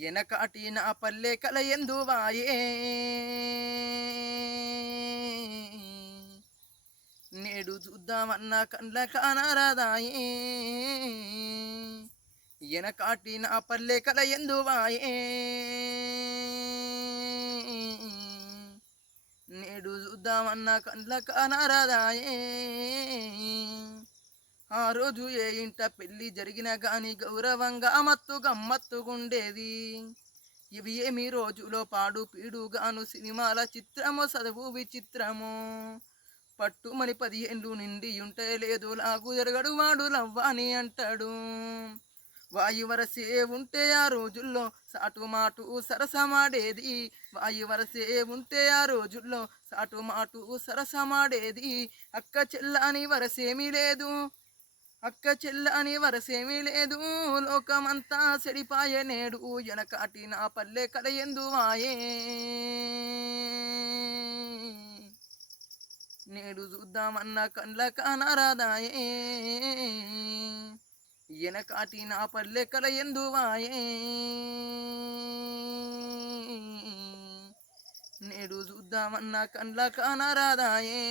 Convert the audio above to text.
ఎనకాటి నా పల్లె కల ఎందువాయే నేడు చూద్దామన్న కండ్ల కానరాదాయే ఎనకాటి నా పల్లె కల ఎందువాయే నేడు చూద్దామన్న కండ్ల కానరాదాయే ఆ రోజు ఏ ఇంట పెళ్లి జరిగిన గాని గౌరవంగా మత్తు గమ్మత్తుగుండేది ఇవి ఏమి రోజులో పాడు పీడుగాను సినిమాల చిత్రము చదువు విచిత్రము పట్టుమని 15 నిండి ఉంటే లేదు లాగు జరగడు వాడు లవ్వాని అంటాడు వాయువరసే ఉంటే ఆ రోజుల్లో సాటు మాటు సరసమాడేది వాయువరసే ఉంటే ఆ రోజుల్లో సాటు మాటు సరసమాడేది అక్క చెల్ల అని వరసేమీ లేదు అక్క చెల్ల అని వరసేమీ లేదు లోకమంతా సెడిపాయే నేడు ఎనకాటి నా పల్లె కల ఎందువాయే నేడు చూద్దామన్న కండ్ల కానరాదాయే ఎనకాటి నా పల్లె కల ఎందువాయే నేడు చూద్దామన్న కండ్ల కానరాదాయే